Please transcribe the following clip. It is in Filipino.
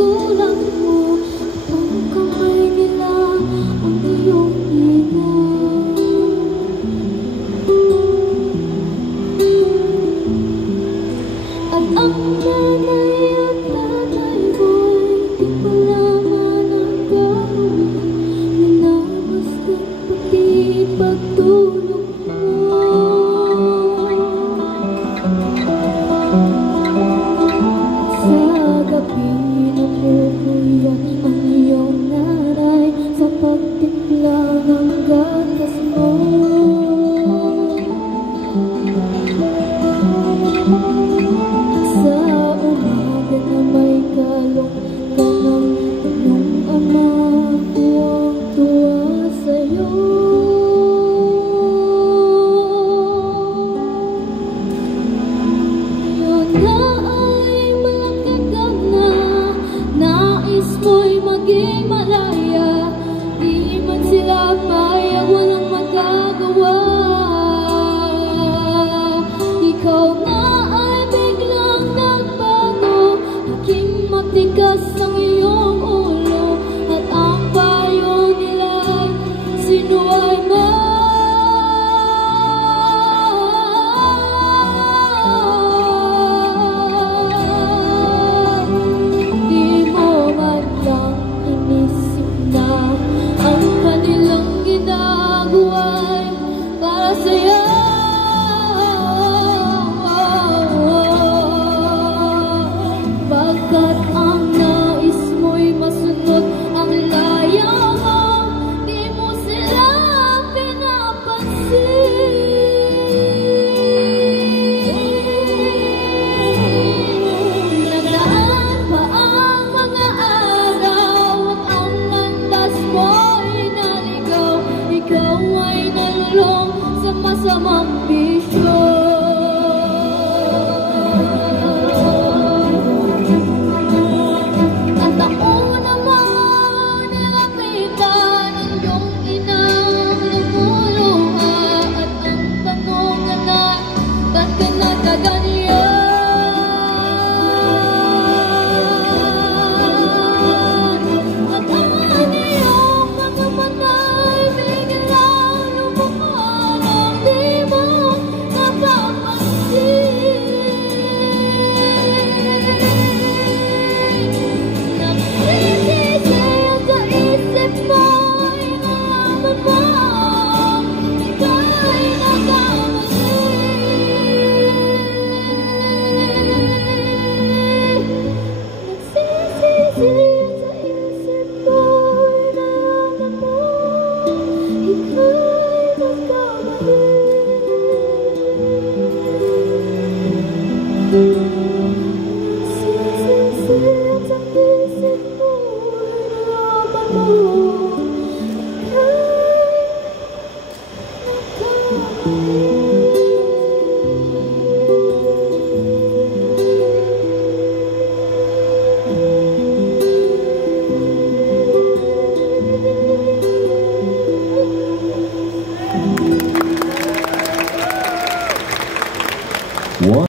magulang mo. Ang kamay nila ang iyong ina. At ang nanay at tatay mo'y di pala man ang gagawin. Minabastan pati pagtulog mo. Sa gabi namumuyan ang iyong nanay sa pagtimpla ng gatas mo. Sa umaga na may kalong ka ng iyong ama, tuwang-tuwa sa'yo. Ngayon na ay malaki ka na, nais mo'y maging malaya. Di man sila payag, walang magagawa. Ikaw nga ay biglang nagbago, naging matigas ang iyong ulo. At ang payo nila'y sinuway mo. Di mo man lang inisip na ang kanilang ginagawa'y para sa'yo. Pagkat ang nais mo'y masunod ang laya mo, di mo sila pinapansin. Nagdaan pa ang mga araw at ang landas mo'y naligaw. Ikaw ay nalulong sa masamang bisyo. At ako naman nilapitan ang iyong inang lumuluha. At ang tanong na, ba't ka nagkaganyan? At ang iyong mga mata'y biglang lumuha nang di mo napapansin. Nagsisisihan sa isip mo'y nalaman mo ika'y nagkamali. Nagsisisihan sa isip mo'y nalaman mo ika'y nagkamali.